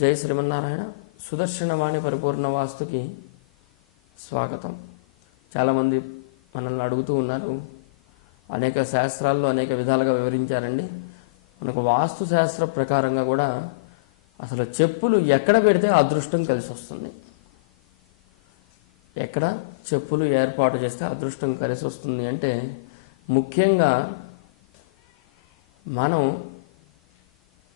జై శ్రీమన్నారాయణ. సుదర్శనవాణి పరిపూర్ణ వాస్తుకి స్వాగతం. చాలామంది మనల్ని అడుగుతూ ఉన్నారు. అనేక శాస్త్రాల్లో అనేక విధాలుగా వివరించారండి. మనకు వాస్తు శాస్త్ర ప్రకారంగా కూడా అసలు చెప్పులు ఎక్కడ పెడితే అదృష్టం కలిసి వస్తుంది, ఎక్కడ చెప్పులు ఏర్పాటు చేస్తే అదృష్టం కలిసి వస్తుంది అంటే ముఖ్యంగా మనం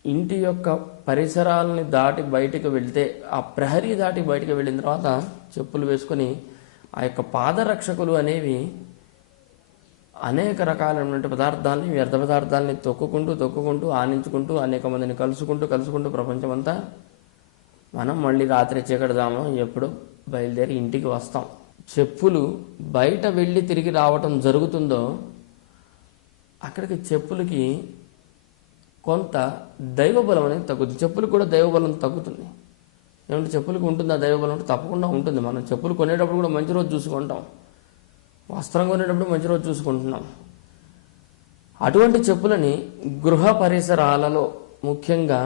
ఇంటి యొక్క పరిసరాలని దాటి బయటికి వెళ్తే, ఆ ప్రహరీ దాటి బయటికి వెళ్ళిన తర్వాత చెప్పులు వేసుకొని ఆ యొక్క పాదరక్షకులు అనేవి అనేక రకాలైనటువంటి పదార్థాలని, వ్యర్థ పదార్థాలని తొక్కుకుంటూ ఆనించుకుంటూ అనేక మందిని కలుసుకుంటూ ప్రపంచమంతా మనం మళ్ళీ రాత్రి చీకటిదామం ఎప్పుడు బయలుదేరి ఇంటికి వస్తాం. చెప్పులు బయట వెళ్ళి తిరిగి రావటం జరుగుతుందో అక్కడికి చెప్పులకి కొంత దైవబలం అనేది తగ్గుతుంది. చెప్పులకు కూడా దైవబలం తగ్గుతుంది. ఏమంటే చెప్పులకు ఉంటుందా దైవబలం? అంటే తప్పకుండా ఉంటుంది. మనం చెప్పులు కొనేటప్పుడు కూడా మంచి రోజు చూసుకుంటాం, వస్త్రం కొనేటప్పుడు మంచి రోజు చూసుకుంటున్నాం. అటువంటి చెప్పులని గృహ పరిసరాలలో, ముఖ్యంగా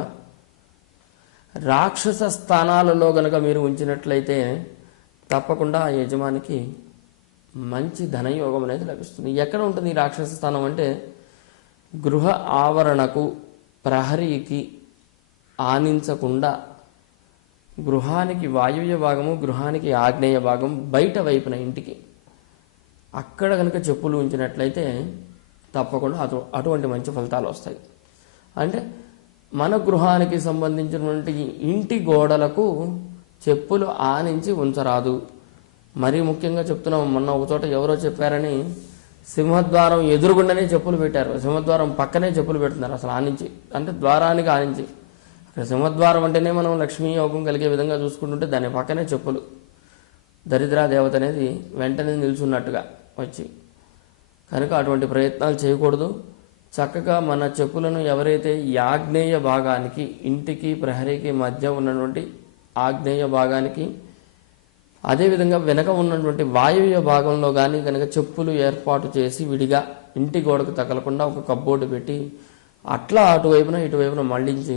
రాక్షస స్థానాలలో గనక మీరు ఉంచినట్లయితే తప్పకుండా ఆ యజమానికి మంచి ధనయోగం అనేది లభిస్తుంది. ఎక్కడ ఉంటుంది ఈ రాక్షస స్థానం అంటే గృహ ఆవరణకు, ప్రహరీకి ఆనించకుండా గృహానికి వాయువ్య భాగము, గృహానికి ఆగ్నేయ భాగం, బయట వైపున ఇంటికి అక్కడ కనుక చెప్పులు ఉంచినట్లయితే తప్పకుండా అటువంటి మంచి ఫలితాలు వస్తాయి. అంటే మన గృహానికి సంబంధించినటువంటి ఇంటి గోడలకు చెప్పులు ఆనించి ఉంచరాదు. మరీ ముఖ్యంగా చెప్తున్నాం, మొన్న ఒకచోట ఎవరో చెప్పారని సింహద్వారం ఎదురుగుండానే చెప్పులు పెట్టారు, సింహద్వారం పక్కనే చెప్పులు పెడుతున్నారు. అసలు ఆనించి అంటే ద్వారానికి ఆనించి. అక్కడ సింహద్వారం అంటేనే మనం లక్ష్మీ యోగం కలిగే విధంగా చూసుకుంటుంటే దాని పక్కనే చెప్పులు, దరిద్ర దేవత అనేది వెంటనే నిల్చున్నట్టుగా వచ్చి. కనుక అటువంటి ప్రయత్నాలు చేయకూడదు. చక్కగా మన చెప్పులను ఎవరైతే ఆగ్నేయ భాగానికి, ఇంటికి ప్రహరీకి మధ్య ఉన్నటువంటి ఆగ్నేయ భాగానికి, అదేవిధంగా వెనక ఉన్నటువంటి వాయువ్య భాగంలో కానీ కనుక చెప్పులు ఏర్పాటు చేసి విడిగా ఇంటి గోడకు తగలకుండా ఒక కబ్బోర్డు పెట్టి అట్లా అటువైపున ఇటువైపున మళ్లించి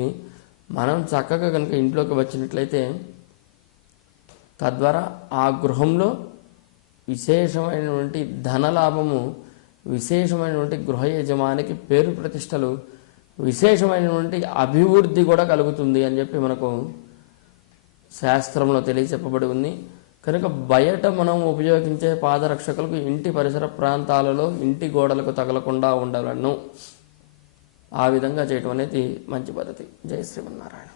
మనం చక్కగా కనుక ఇంట్లోకి వచ్చినట్లయితే తద్వారా ఆ గృహంలో విశేషమైనటువంటి ధనలాభము, విశేషమైనటువంటి గృహ యజమానికి పేరు ప్రతిష్టలు, విశేషమైనటువంటి అభివృద్ధి కూడా కలుగుతుంది అని చెప్పి మనకు శాస్త్రంలో తెలియచెప్పబడి ఉంది. కనుక బయట మనం ఉపయోగించే పాదరక్షకులకు ఇంటి పరిసర ప్రాంతాలలో ఇంటి గోడలకు తగలకుండా ఉండాలను. ఆ విధంగా చేయటం అనేది మంచి పద్ధతి. జై శ్రీమన్నారాయణ.